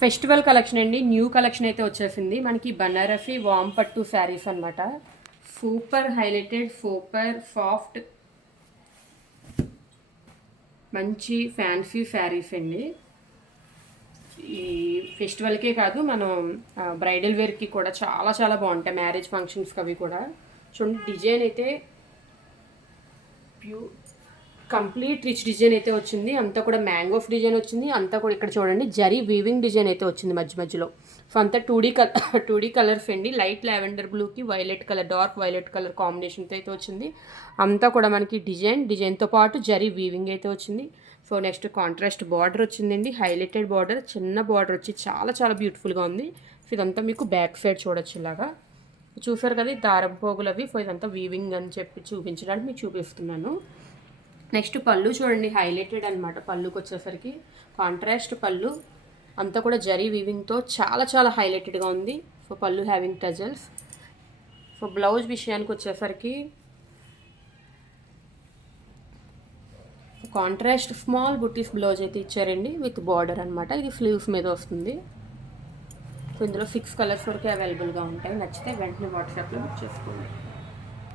Festival collection అండి. New collection అయితే వచ్చేసింది మనకి. బనారసి వామ్ పట్టు శారీస్ అనమాట. సూపర్ హైలైటెడ్, సూపర్ సాఫ్ట్, మంచి ఫ్యాన్సీ శారీస్ అండి. ఈ ఫెస్టివల్కే కాదు, మనం బ్రైడల్ వేర్కి కూడా చాలా చాలా బాగుంటాయి. మ్యారేజ్ ఫంక్షన్స్కి అవి కూడా. చూడండి డిజైన్ అయితే కంప్లీట్ రిచ్ డిజైన్ అయితే వచ్చింది. అంతా కూడా మ్యాంగోస్ డిజైన్ వచ్చింది. అంతా కూడా ఇక్కడ చూడండి జరీ వీవింగ్ డిజైన్ అయితే వచ్చింది మధ్య మధ్యలో. సో అంతా 2D కలర్స్ అండి. లైట్ లావెండర్ బ్లూకి violet colour, dark violet colour కాంబినేషన్తో అయితే వచ్చింది. అంతా కూడా మనకి డిజైన్తో పాటు జరీ వీవింగ్ అయితే వచ్చింది. సో నెక్స్ట్ కాంట్రాస్ట్ బార్డర్ వచ్చిందండి. హైలైటెడ్ బార్డర్, చిన్న బార్డర్ వచ్చి చాలా చాలా బ్యూటిఫుల్గా ఉంది. సో ఇదంతా మీకు బ్యాక్ సైడ్ చూడొచ్చు ఇలాగా. చూసారు కదా దారం పోగులు అవి. సో ఇదంతా వీవింగ్ అని చెప్పి చూపించడానికి మీకు చూపిస్తున్నాను. నెక్స్ట్ పళ్ళు చూడండి, హైలైటెడ్ అనమాట. పళ్ళుకి వచ్చేసరికి కాంట్రాస్ట్ పళ్ళు, అంతా కూడా జరీ వీవింగ్తో చాలా చాలా హైలైటెడ్గా ఉంది. సో పళ్ళు హ్యావింగ్ టజల్స్. సో బ్లౌజ్ విషయానికి వచ్చేసరికి కాంట్రాస్ట్ స్మాల్ బుట్టీస్ బ్లౌజ్ అయితే ఇచ్చారండి విత్ బార్డర్ అనమాట. ఇది స్లీవ్స్ మీద వస్తుంది. సో ఇందులో 6 కలర్స్ వరకు అవైలబుల్గా ఉంటాయి. నచ్చితే వెంటనే వాట్సాప్లో బుక్ చేసుకోండి.